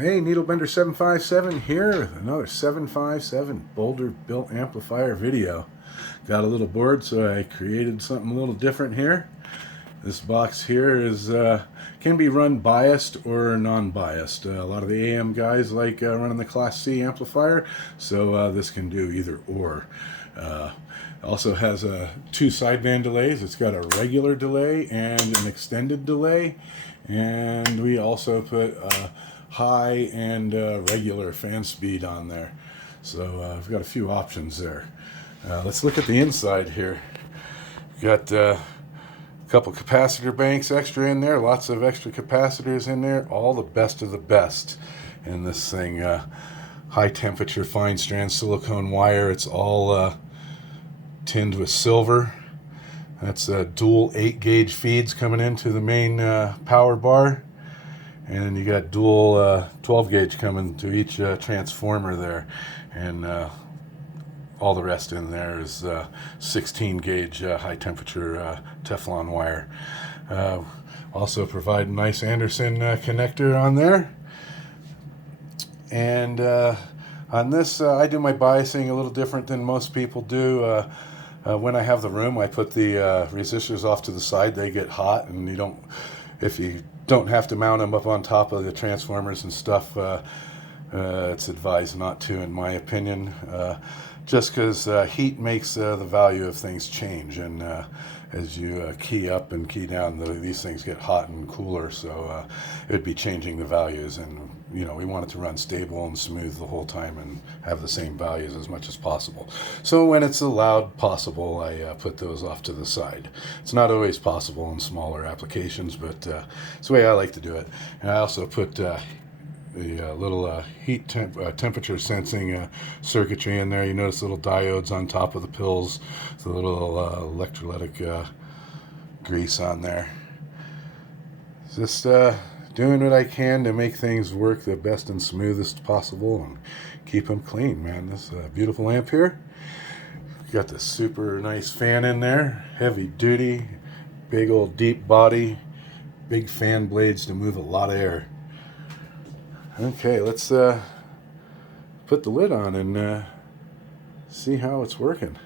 Hey, Needlebender 757 here with another 757 Boulder Built Amplifier video. Got a little bored, so I created something a little different here. This box here is can be run biased or non-biased. A lot of the AM guys like running the Class C amplifier, so this can do either or. Also has two sideband delays. It's got a regular delay and an extended delay, and we also put high and regular fan speed on there. So I've got a few options there. Let's look at the inside here. Got a couple capacitor banks extra in there, lots of extra capacitors in there, all the best of the best in this thing. High temperature fine strand silicone wire. It's all tinned with silver. That's dual 8-gauge feeds coming into the main power bar. And you got dual 12-gauge coming to each transformer there. And all the rest in there is 16-gauge high-temperature Teflon wire. Also provide a nice Anderson connector on there. And on this, I do my biasing a little different than most people do. When I have the room, I put the resistors off to the side. They get hot, and if you don't have to mount them up on top of the transformers and stuff, it's advised not to, in my opinion, just because heat makes the value of things change, and as you key up and key down, these things get hot and cooler, so it would be changing the values, and we want it to run stable and smooth the whole time and have the same values as much as possible. So when it's allowed possible, I put those off to the side. It's not always possible in smaller applications, but it's the way I like to do it. And I also put the little heat temperature sensing circuitry in there. You notice little diodes on top of the pills, the little electrolytic grease on there. Just doing what I can to make things work the best and smoothest possible and keep them clean, man. This beautiful amp here. Got this super nice fan in there, heavy duty, big old deep body, big fan blades to move a lot of air. Okay, let's put the lid on and see how it's working.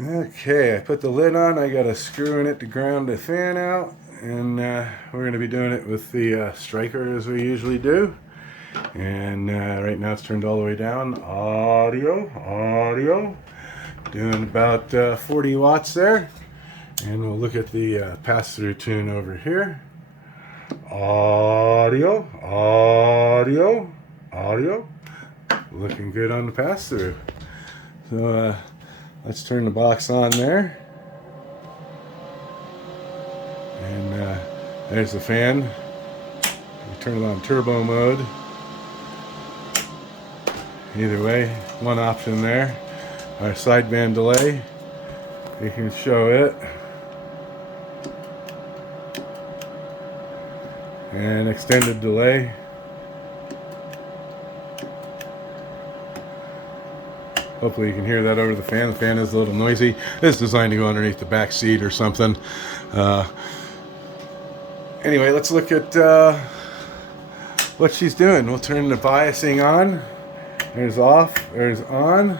Okay, I put the lid on. I got a screw in it to ground the fan out, and we're going to be doing it with the striker as we usually do. And right now it's turned all the way down. Audio. Doing about 40 watts there. And we'll look at the pass-through tune over here. Audio. Looking good on the pass-through. So let's turn the box on there. And there's the fan. We turn it on turbo mode. Either way, one option there. Our sideband delay, you can show it. And extended delay. Hopefully you can hear that over the fan. The fan is a little noisy. It's designed to go underneath the back seat or something. Anyway, let's look at what she's doing. We'll turn the biasing on. There's off, there's on.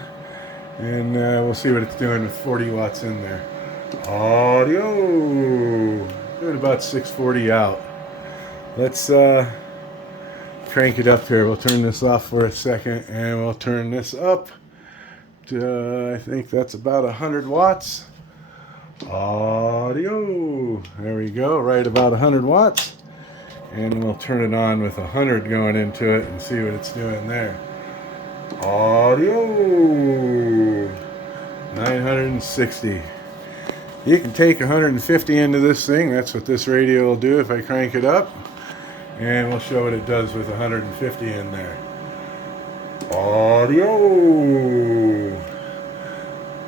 And we'll see what it's doing with 40 watts in there. Audio. Doing about 640 out. Let's crank it up here. We'll turn this off for a second, and we'll turn this up to, I think that's about 100 watts. Audio. There we go, right about 100 watts. And we'll turn it on with 100 going into it and see what it's doing there. Audio. 960. You can take 150 into this thing. That's what this radio will do if I crank it up. And we'll show what it does with 150 in there. Audio.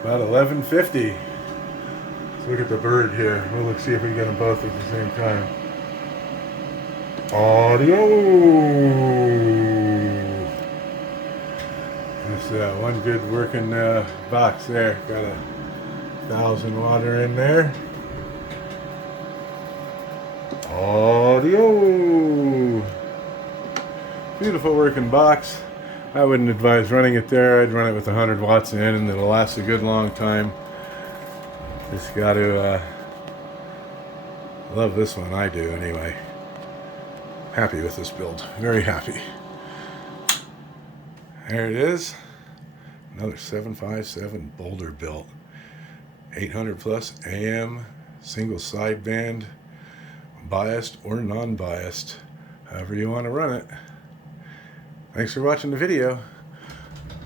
About 1150. Let's look at the bird here. We'll see if we get them both at the same time. Audio. That's one good working box there. Got a 1000 watt in there. Audio. Beautiful working box. I wouldn't advise running it there. I'd run it with 100 watts in, and it'll last a good long time. Just got to love this one. I do anyway. Happy with this build. Very happy. There it is. Another 757 Boulder built. 800 plus AM, single sideband, biased or non-biased. However you want to run it. Thanks for watching the video.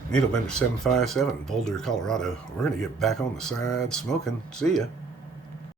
Needle Bender 757, Boulder, Colorado. We're going to get back on the side smoking. See ya.